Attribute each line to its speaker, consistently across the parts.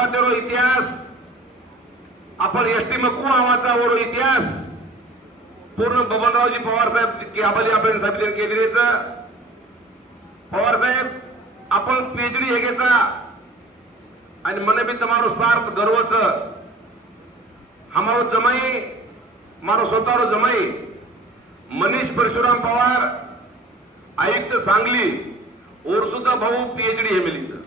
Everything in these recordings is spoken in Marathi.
Speaker 1: ಅಪ್ಪತ್ತರೋ ಇತಿಹಾಸ आपण एसटी मकू आवाचा वरो इतिहास. पूर्ण बबनरावजी पवार साहेब आबाजी आपण साहेब केंद्रेच. पवार साहेब आपण पीएचडी हेगेचा. आणि मन भी तमारो सार्थ गर्वच. हमारो जमाई मारो स्वतःरो जमाई. मनीष परशुराम पवार आयुक्त सांगली. और सुद्धा भाऊ पीएचडी हेमेलीचं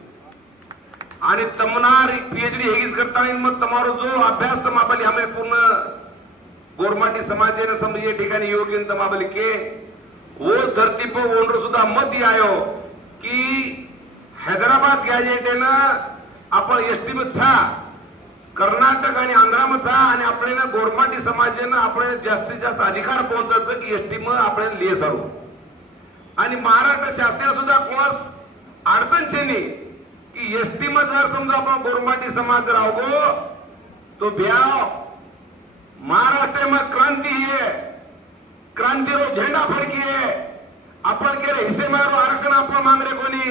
Speaker 1: आणि तमनार पीएचडी हेगीच करता येईल मग तमारो जो अभ्यास तमाबली हमे पूर्ण गोरमाटी समाजेने समजे ठिकाणी योगीन तमाबली के. वो धरती पर ओंडर सुद्धा मत आयो की हैदराबाद गॅजेटेनं आपण एसटी में छा कर्नाटक आणि आंध्रामचा आणि आपल्याला गोरमाटी समाजानं आपण जास्तीत जास्त अधिकार पोहोचायचं की एसटी मग आपल्याला लिहिसारू आणि महाराष्ट्र शासनाला सुद्धा कोणास अडचणचे नाही. की एस टी जर समजा आपण गोरमाटी समाज राहगो तो ब्याव महाराष्ट्र में क्रांति है क्रांति रो झेंडा फडकी है आपण केले हिस्से मारो आरक्षण आपण मागणे कोणी?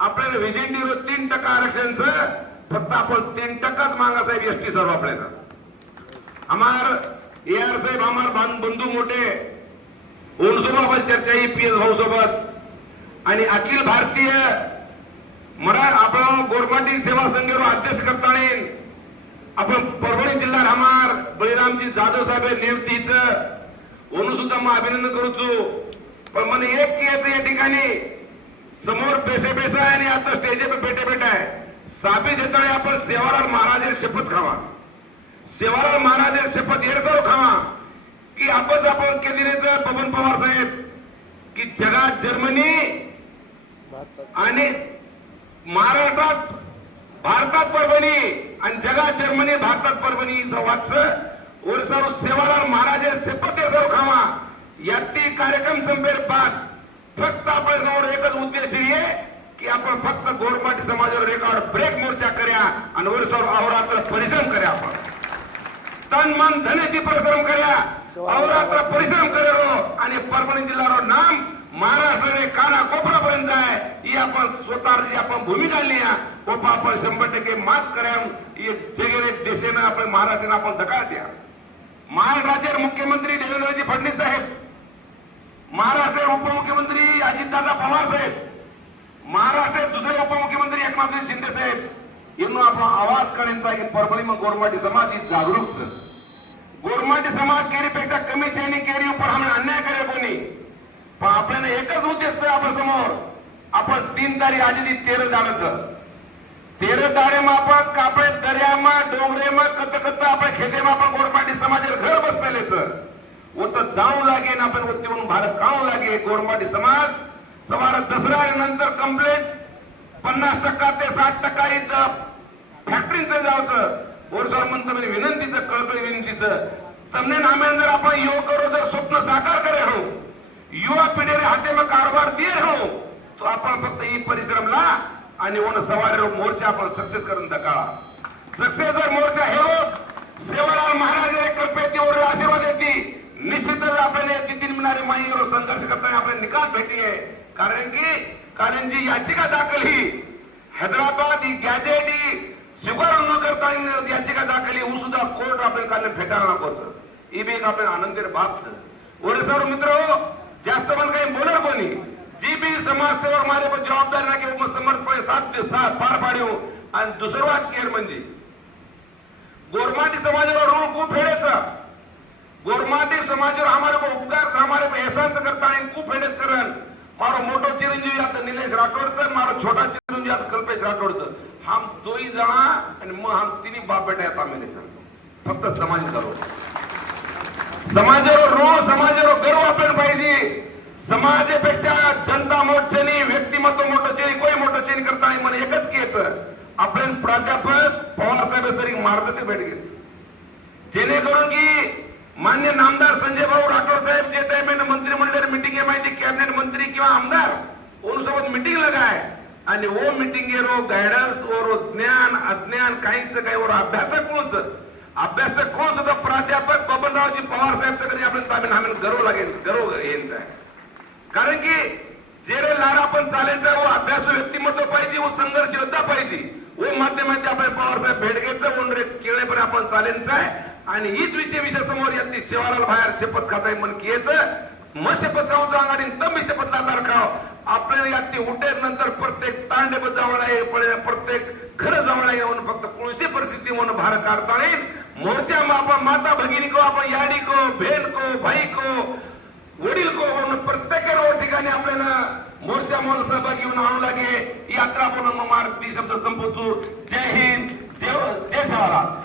Speaker 1: आपल्याला व्हिजिटी रो तीन टक्का आरक्षणचं फक्त आपण तीन टक्काच मागा साहेब एसटी सर्व आपल्याला. हमार ए आर साहेब हमार बंधू मोठे उनसोबत चर्चा ही पी एस भाऊ सोबत. आणि अखिल भारतीय मरा आपण गोरमाटी सेवा संघेरो अध्यक्ष करताना आपण परभणी जिल्हा हमार बळीरामजी जाधव साहेब नियुक्तीचं ओनू सुद्धा मग अभिनंदन करूचो पण मला एक की याचं या ठिकाणी समोर पेशे पेशा आहे आणि आता स्टेजे पे बेटे बेटा आहे. साबी जेताळे आपण सेवालाल महाराज शपथ खावा. सेवालाल महाराज शपथ येडसरो खावा. की आपण आपण केंद्रीयचं पवन पवार साहेब की जगात जर्मनी आणि महाराष्ट्रात भारतात परभणी आणि जगात जर्मनी भारतात परभणी वाच ओरसाव सेवालाल सेपते सर खामा खावा याती कार्यक्रम संपेल बाद फक्त आपण समोर एकच उद्देश आहे की आपण फक्त गोरपाटी समाजावर रेकॉर्ड ब्रेक मोर्चा करूया आणि ओरसावर अहोरात्र परिश्रम करूया आपण. तन मन धनेची परिश्रम करूया. अहोरात्र परिश्रम करेलो आणि परभणी जिल्ह्यावर नाम महाराष्ट्राने काना कोपरापर्यंत आपण स्वतःची आपण भूमिका लिया ओपा आपण शंभर टक्के मात करायला जगेरे देशेनं आपण महाराष्ट्राने आपण धक्का द्या. महाराष्ट्राचे मुख्यमंत्री देवेंद्रजी फडणवीस साहेब महाराष्ट्र उपमुख्यमंत्री अजितदादा पवार साहेब महाराष्ट्र दुसरे उपमुख्यमंत्री एकनाथजी शिंदे साहेब यांना आपण आवाज करायचा की परभणी मग गोरमाटी समाज ही जागरूक गोरमाटी समाज केरीपेक्षा कमी चैनी केरी उपर आम्ही अन्याय करे कोणी? पण आपल्याला एकच उद्देश आपण समोर. आपण तीन तारीख आलेली तेरा दाण्याचं तेरा दाणे मापक कापडे दर्यामा डोंगरेमा कत कत आपण खेदेमा आपण गोरपाटी समाजाला घर व तर जाऊ लागे ना आपण वरती म्हणून भारत काऊ लागे गोरपाटी समाज. समाज दसरा नंतर कंप्लेंट पन्नास टक्का ते साठ टक्का फॅक्टरीच जावचं. बोरसोर म्हणतो म्हणजे विनंतीचं कळकळी विनंतीचं. तमने नामेन जर आपण युवक जर स्वप्न साकार करे हो. युवा पिढीने हाते मग कारभार दिए हो. तो आपण फक्त ही परिश्रमला आणि ओन सवारी मोर्चा आपण सक्सेस करून दाखवा सक्सेस जर मोर्चा हे सेवालाल महाराज कल्पेतीवर आशीर्वाद येते निश्चितच आपल्याला तिथील मिळणारी माहितीवर संघर्ष करताना आपल्याला निकाल भेटले. कारण की कारण जी याचिका दाखल ही. हैदराबाद ही गॅजेट ही. स्वीकार न करता याचिका दाखल ही. सुद्धा कोर्ट आपण कारण फेटाळा नको सर ही बी एक आपण आनंदीर बाबच सर मित्र जास्त पण काही बोलर कोणी? जी भी समाजसेवर माझे पण जबाबदारी ना की मग समर्थपणे साथ ते साथ पार पाडू आणि दुसरं वाद केर म्हणजे गोरमाटी समाजावर ऋण खूप फेडायचा गोरमाटी समाजावर हमारे को उपकार हमारे को एहसास करता आणि खूप फेडेच करण मारो मोठो चिरंजीवी आता निलेश राठोडचं मारो छोटा चिरंजीवी आता कल्पेश राठोडचं हम दोही जणा आणि मग हम तिन्ही बाप बेटा येतात आम्ही सांगतो फक्त समाज चालू समाजावर ऋण समाजावर गर्व आपण पाहिजे समाजापेक्षा जनता मोर्चानी व्यक्तिमत्व मोठं चेनी कोई मोठं चेनी करता नाही मला एकच केच आपण प्राध्यापक पवार साहेब सरी मार्गदर्शक भेट घेस. जेणेकरून की मान्य नामदार संजय भाऊ राठोड साहेब जे टाइम मंत्रिमंडळ मिटिंग आहे माहिती कॅबिनेट मंत्री किंवा आमदार सोबत मिटिंग लगाय आणि ओ मिटिंग रो गायडन्स और ज्ञान अज्ञान काहीच काही और अभ्यासक कोणच? अभ्यासक कोण सुद्धा प्राध्यापक बबनरावजी पवार साहेब कधी आपण ताब्यात गर्व लागेल गर्व येईल कारण की जेरे लारा पण चालायचा व अभ्यास व्यक्तिमत्व पाहिजे व संघर्ष योद्धा पाहिजे. व माध्यमांचे आपण पवारसाहेब भेट घ्यायचं उंडरे केळेपर्यंत आपण चालेलच. आणि हीच विषय विषय समोर यातली शेवाराला बाहेर शपथ खाताय मन कियचं. मग शपथ राहून अंगाडी तम मी शपथ लागणार खाव आपल्याला यातली उठेर नंतर प्रत्येक तांडे जवळ आहे प्रत्येक घर जवळ आहे म्हणून फक्त कुणसी परिस्थिती म्हणून भार काढता येईल. मोर्चा आपण माता भगिनी को आपण याडी को बहीण को भाई को वडील को म्हणून प्रत्येक ठिकाणी आपल्याला मोर्चा म्हणून सहभागी होऊन आणू लागे यात्रा म्हणून मग मार्ग शब्द संपवतो. जय हिंद. जय जय सेवाराम